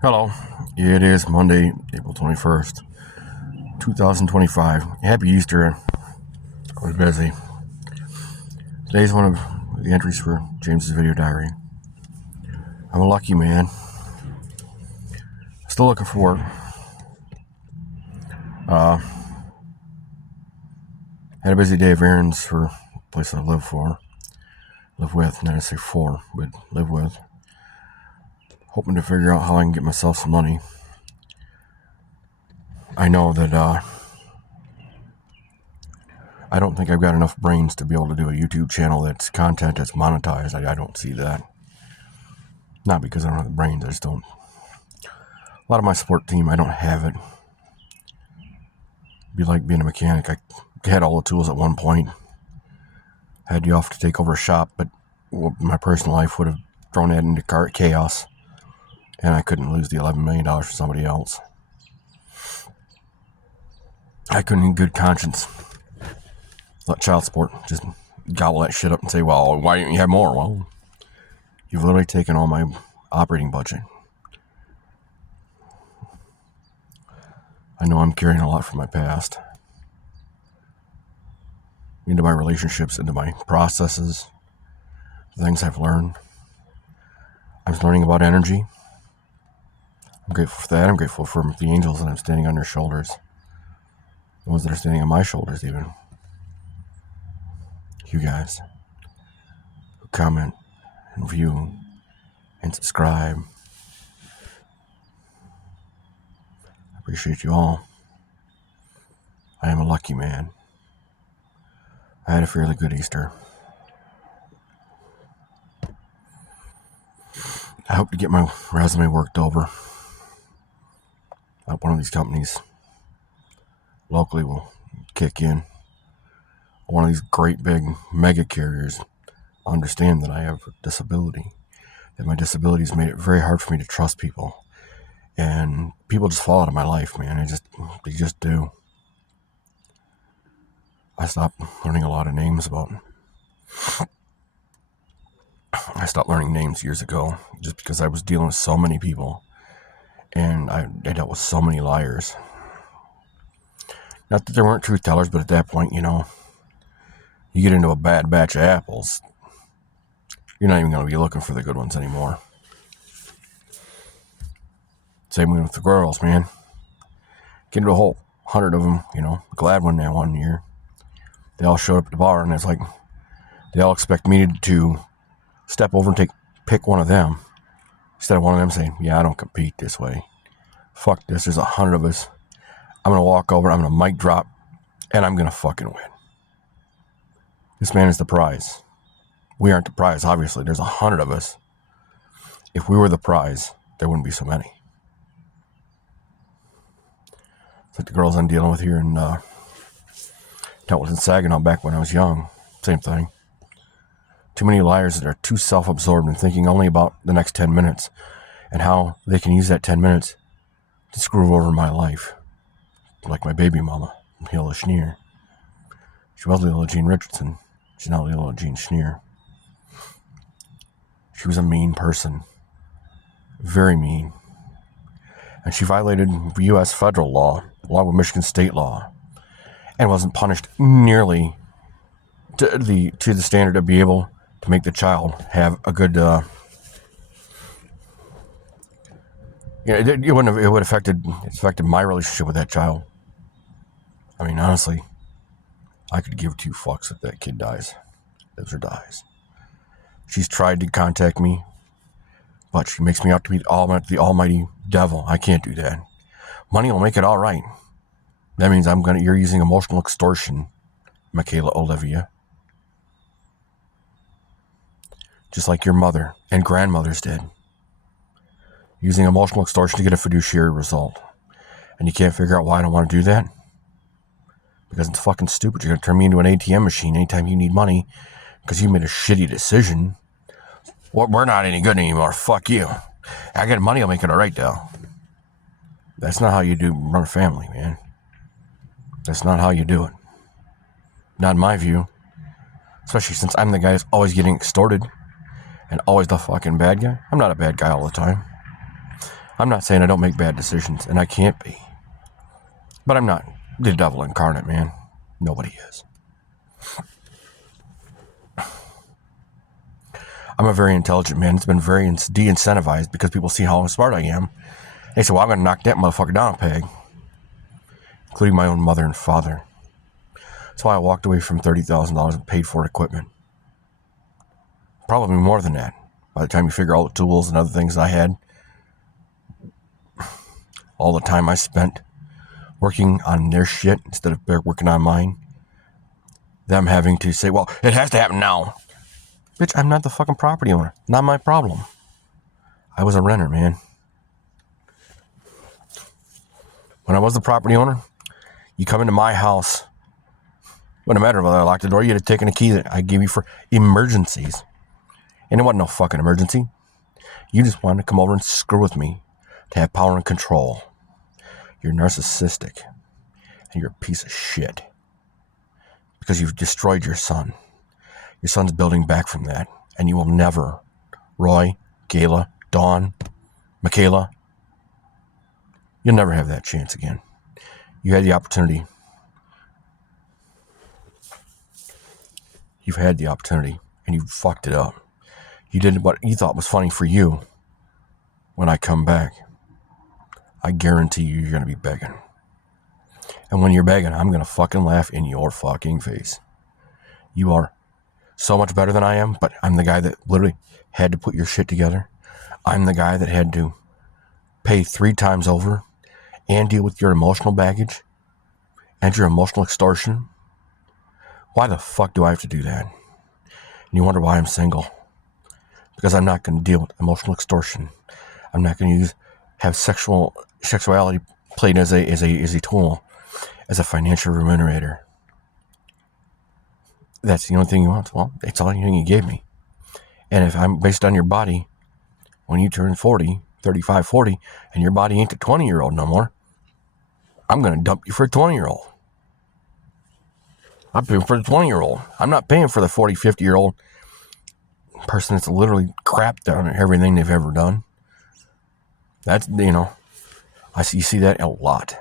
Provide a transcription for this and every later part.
Hello. It is Monday, April 21st, 2025. Happy Easter. I was busy. Today's one of the entries for James's video diary. I'm a lucky man. Still looking for work. Had a busy day of errands for a place I live with, not to say for, but live with. Hoping to figure out how I can get myself some money. I know that I don't think I've got enough brains to be able to do a YouTube channel that's content that's monetized. I don't see that. Not because I don't have the brains, I just don't. A lot of my support team, I don't have it. It'd be like being a mechanic. I had all the tools at one point. Had you off to take over a shop, but my personal life would have thrown that into chaos. And I couldn't lose the $11 million for somebody else. I couldn't in good conscience let child support just gobble that shit up and say, well, why didn't you have more? Well, you've literally taken all my operating budget. I know I'm carrying a lot from my past into my relationships, into my processes, things I've learned. I'm learning about energy. I'm grateful for that. I'm grateful for the angels that I'm standing on their shoulders. The ones that are standing on my shoulders even. You guys who comment and view and subscribe. I appreciate you all. I am a lucky man. I had a fairly good Easter. I hope to get my resume worked over at one of these companies locally will kick in. One of these great big mega carriers understand that I have a disability, that my disability has made it very hard for me to trust people, and people just fall out of my life, man. They just do. I stopped learning a lot of names I stopped learning names years ago just because I was dealing with so many people, and I dealt with so many liars. Not that there weren't truth tellers, but at that point, you get into a bad batch of apples, you're not even going to be looking for the good ones anymore. Same way with the girls, man. Get into a whole 100 of them, Gladwin that one year. They all showed up at the bar, and it's like they all expect me to step over and pick one of them instead of one of them saying, yeah, I don't compete this way. Fuck this. There's 100 of us. I'm going to walk over, I'm going to mic drop, and I'm going to fucking win. This man is the prize. We aren't the prize, obviously. There's 100 of us. If we were the prize, there wouldn't be so many. It's like the girls I'm dealing with here in dealt with in Saginaw back when I was young. Same thing. Too many liars that are too self-absorbed and thinking only about the next 10 minutes and how they can use that 10 minutes to screw over my life. Like my baby mama, Leila Schneer. She was Leila Jean Richardson. She's now Leila Jean Schneer. She was a mean person. Very mean. And she violated U.S. federal law, along with Michigan state law, and wasn't punished nearly to the standard to be able to make the child have a good. It would have affected my relationship with that child. I mean, honestly, I could give two fucks if that kid lives or dies. She's tried to contact me, but she makes me out to be the almighty devil. I can't do that. Money will make it all right. That means you're using emotional extortion, Michaela Olivia. Just like your mother and grandmothers did. Using emotional extortion to get a fiduciary result. And you can't figure out why I don't want to do that? Because it's fucking stupid. You're going to turn me into an ATM machine anytime you need money because you made a shitty decision. Well, we're not any good anymore. Fuck you. I got money, I'll make it all right, though. That's not how you run a family, man. That's not how you do it. Not in my view. Especially since I'm the guy that's always getting extorted and always the fucking bad guy. I'm not a bad guy all the time. I'm not saying I don't make bad decisions, and I can't be. But I'm not the devil incarnate, man. Nobody is. I'm a very intelligent man. It's been very de-incentivized because people see how smart I am. They say, well, I'm going to knock that motherfucker down a peg, including my own mother and father. That's why I walked away from $30,000 and paid for equipment. Probably more than that. By the time you figure all the tools and other things I had, all the time I spent working on their shit instead of working on mine, them having to say, well, it has to happen now. Bitch, I'm not the fucking property owner. Not my problem. I was a renter, man. When I was the property owner, you come into my house, wouldn't matter whether I locked the door, you'd have taken a key that I gave you for emergencies. And it wasn't no fucking emergency. You just wanted to come over and screw with me to have power and control. You're narcissistic. And you're a piece of shit. Because you've destroyed your son. Your son's building back from that. And you will never, Roy, Gayla, Dawn, Michaela, you'll never have that chance again. You had the opportunity. You've had the opportunity, and you fucked it up. You did what you thought was funny for you. When I come back, I guarantee you're going to be begging. And when you're begging, I'm going to fucking laugh in your fucking face. You are so much better than I am, but I'm the guy that literally had to put your shit together. I'm the guy that had to pay 3 times over and deal with your emotional baggage and your emotional extortion. Why the fuck do I have to do that? And you wonder why I'm single. Because I'm not going to deal with emotional extortion. I'm not going to have sexuality played as a tool, as a financial remunerator. That's the only thing you want. Well, it's all you gave me. And if I'm based on your body, when you turn 40, 35, 40, and your body ain't a 20-year-old no more, I'm going to dump you for a 20-year-old. I'm paying for the 20-year-old. I'm not paying for the 40, 50-year-old person that's literally crapped on everything they've ever done. That's, you see that a lot.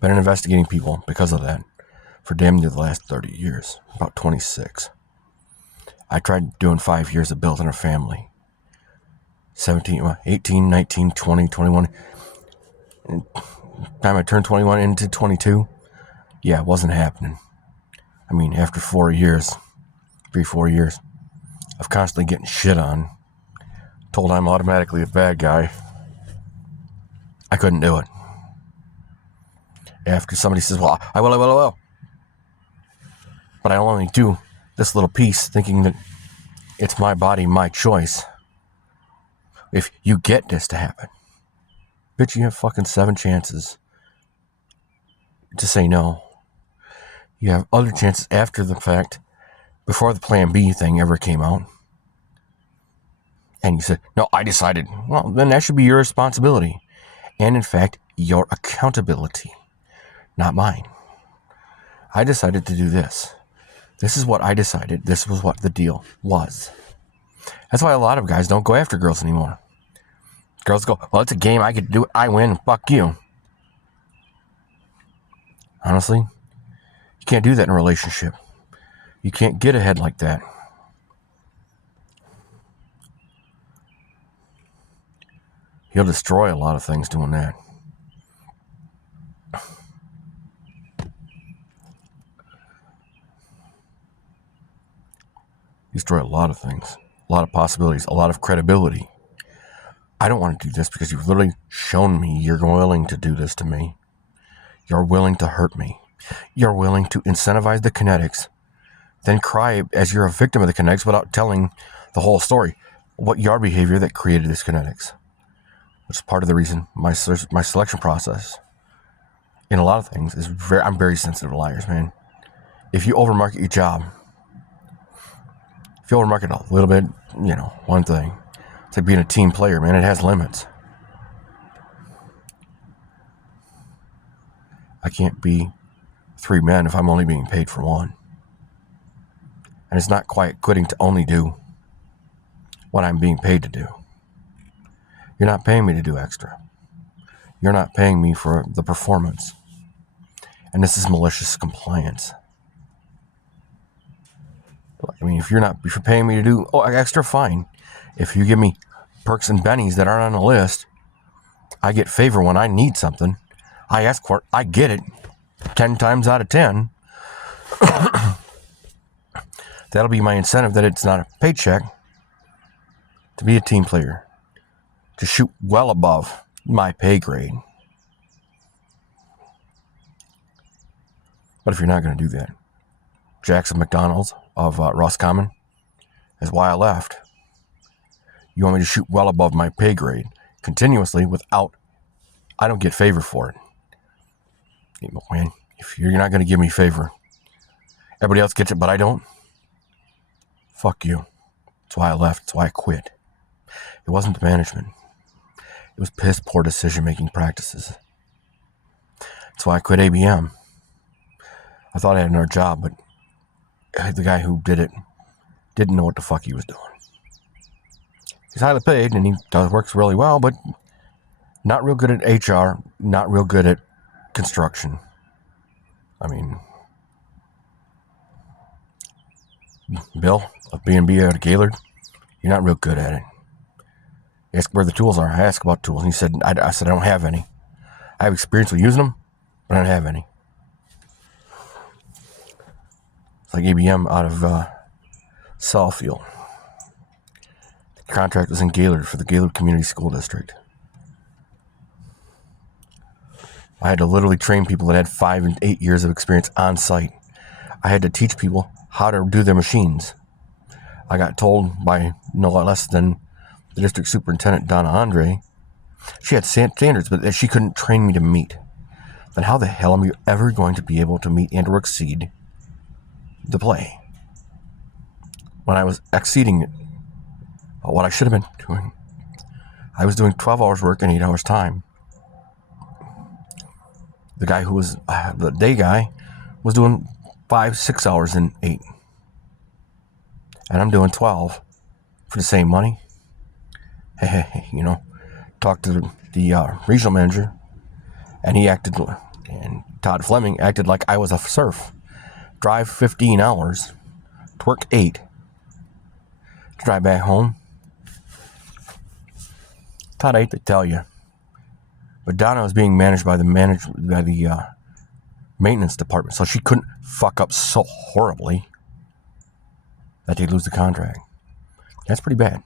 Been investigating people because of that for damn near the last 30 years, about 26. I tried doing 5 years of building a family. 17, 18, 19, 20, 21. And time I turned 21 into 22, yeah, it wasn't happening. I mean, after 4 years, 3-4 years of constantly getting shit on, told I'm automatically a bad guy, I couldn't do it. After somebody says, well, I will. But I only do this little piece thinking that it's my body, my choice. If you get this to happen, bitch, you have fucking 7 chances to say no. You have other chances after the fact, before the Plan B thing ever came out. And you said, no, I decided. Well, then that should be your responsibility. And in fact, your accountability, not mine. I decided to do this. This is what I decided. This was what the deal was. That's why a lot of guys don't go after girls anymore. Girls go, well, it's a game. I get to do it. I win. Fuck you. Honestly, you can't do that in a relationship. You can't get ahead like that. You'll destroy a lot of things doing that. Destroy a lot of things, a lot of possibilities, a lot of credibility. I don't want to do this because you've literally shown me you're willing to do this to me. You're willing to hurt me. You're willing to incentivize the kinetics, then cry as you're a victim of the kinetics without telling the whole story. What your behavior that created this kinetics, which is part of the reason my selection process in a lot of things is I'm very sensitive to liars, man. If you overmarket your job, if you overmarket a little bit, one thing. It's like being a team player, man. It has limits. I can't be 3 men if I'm only being paid for 1. And it's not quite quitting to only do what I'm being paid to do. You're not paying me to do extra. You're not paying me for the performance. And this is malicious compliance. I mean, if you're paying me to do extra, fine. If you give me perks and bennies that aren't on the list, I get favor when I need something. I ask for it, I get it 10 times out of 10. That'll be my incentive that it's not a paycheck to be a team player, to shoot well above my pay grade. But if you're not going to do that, Jackson McDonald's of Roscommon is why I left. You want me to shoot well above my pay grade continuously without, I don't get favor for it. Man, if you're not going to give me favor, everybody else gets it, but I don't. Fuck you. That's why I left. That's why I quit. It wasn't the management. It was piss poor decision-making practices. That's why I quit ABM. I thought I had another job, but the guy who did it didn't know what the fuck he was doing. He's highly paid and he works really well, but not real good at HR, not real good at construction. I mean, Bill of B&B out of Gaylord, you're not real good at it. Ask where the tools are. I asked about tools. And he said, I said, I don't have any. I have experience with using them, but I don't have any. It's like ABM out of Southfield. The contract was in Gaylord for the Gaylord Community School District. I had to literally train people that had 5 and 8 years of experience on site. I had to teach people how to do their machines. I got told by no less than the district superintendent, Donna Andre, she had standards, but that she couldn't train me to meet. Then how the hell am you ever going to be able to meet and or exceed the play? When I was exceeding it, what I should have been doing, I was doing 12 hours work in 8 hours time. The guy who was the day guy was doing 5-6 hours in 8. And I'm doing 12 for the same money. Hey, talked to the regional manager, and and Todd Fleming acted like I was a serf. Drive 15 hours, to work 8, to drive back home. Todd, I hate to tell you, but Donna was being managed by the maintenance department, so she couldn't fuck up so horribly that they'd lose the contract. That's pretty bad.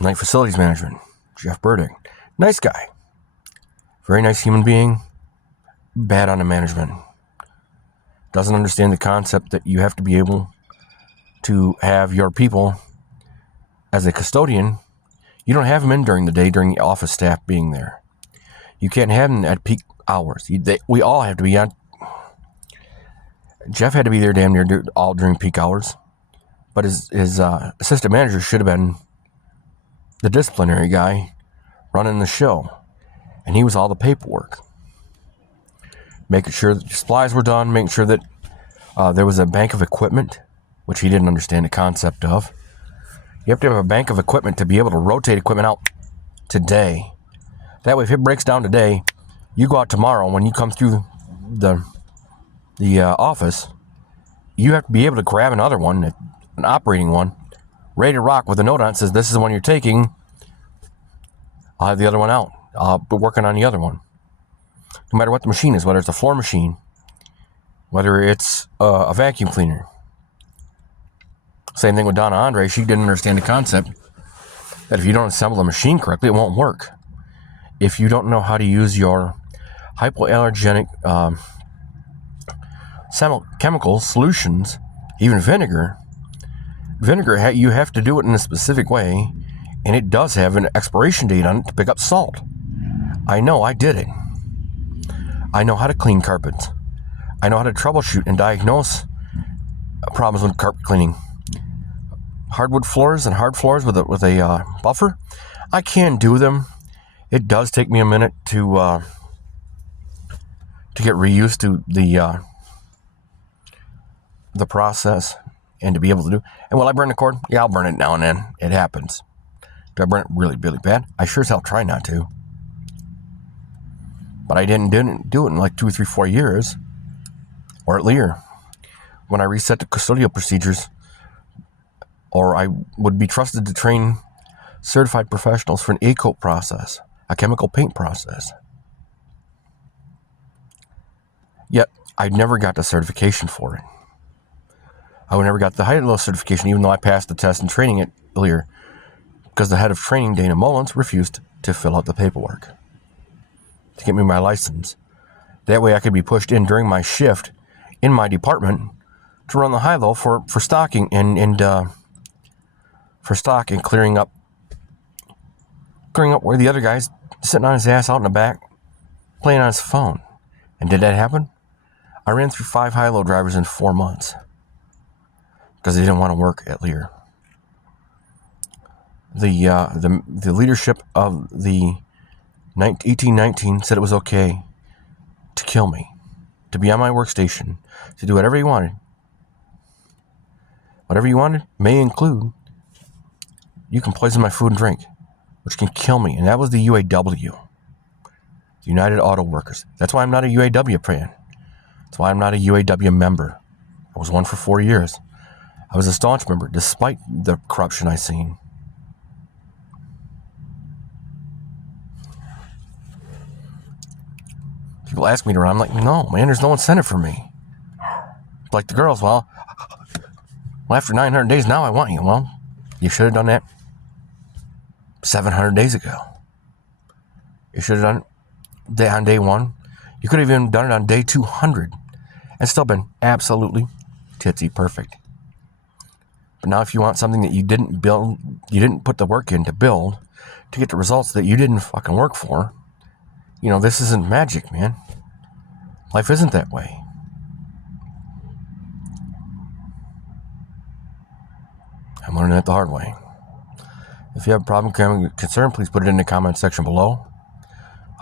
Night facilities management, Jeff Burdick. Nice guy. Very nice human being. Bad on the management. Doesn't understand the concept that you have to be able to have your people as a custodian. You don't have them in during the day, during the office staff being there. You can't have them at peak hours. We all have to be on. Jeff had to be there damn near all during peak hours. But his assistant manager should have been the disciplinary guy running the show. And he was all the paperwork. Making sure that the supplies were done, making sure that there was a bank of equipment, which he didn't understand the concept of. You have to have a bank of equipment to be able to rotate equipment out today. That way, if it breaks down today, you go out tomorrow. When you come through the office, you have to be able to grab another one, an operating one, ready to rock with a note on it that says, this is the one you're taking. I'll have the other one out. I'll be working on the other one. No matter what the machine is, whether it's a floor machine, whether it's a vacuum cleaner. Same thing with Donna Andre. She didn't understand the concept that if you don't assemble the machine correctly, it won't work. If you don't know how to use your hypoallergenic chemical solutions, even vinegar, you have to do it in a specific way, and it does have an expiration date on it to pick up salt. I know, I did it. I know how to clean carpets. I know how to troubleshoot and diagnose problems with carpet cleaning. Hardwood floors and hard floors with a buffer, I can do them. It does take me a minute to get reused to the process and to be able to do. And will I burn the cord? Yeah, I'll burn it now and then. It happens. Do I burn it really, really bad? I sure as hell try not to. But I didn't do it in like 2, 3, 4 years. Or earlier. When I reset the custodial procedures, or I would be trusted to train certified professionals for an A-coat process, a chemical paint process. Yet, I never got the certification for it. I never got the high-low certification, even though I passed the test and training it earlier, because the head of training, Dana Mullins, refused to fill out the paperwork to get me my license. That way I could be pushed in during my shift in my department to run the high-low for stocking and for stock and clearing up where the other guy's sitting on his ass out in the back playing on his phone. And did that happen? I ran through 5 high-low drivers in 4 months because they didn't want to work at Lear. The leadership of the 1819 said it was okay to kill me, to be on my workstation, to do whatever you wanted. Whatever you wanted may include you can poison my food and drink, which can kill me. And that was the UAW, the United Auto Workers. That's why I'm not a UAW fan. That's why I'm not a UAW member. I was one for 4 years. I was a staunch member, despite the corruption I seen. People ask me to run. I'm like, no, man, there's no incentive for me. Like the girls, well, after 900 days, now I want you. Well, you should have done that 700 days ago. You should have done it on day 1. You could have even done it on day 200 and still been absolutely titsy perfect. But now if you want something that you didn't build, you didn't put the work in to build, to get the results that you didn't fucking work for, this isn't magic, man. Life isn't that way. I'm learning it the hard way. If you have a problem, concern, please put it in the comment section below.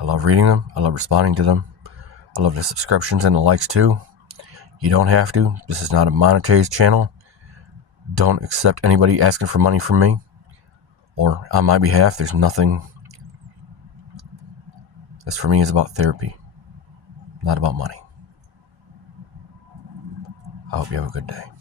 I love reading them. I love responding to them. I love the subscriptions and the likes too. You don't have to. This is not a monetized channel. Don't accept anybody asking for money from me or on my behalf. There's nothing. This for me is about therapy, not about money. I hope you have a good day.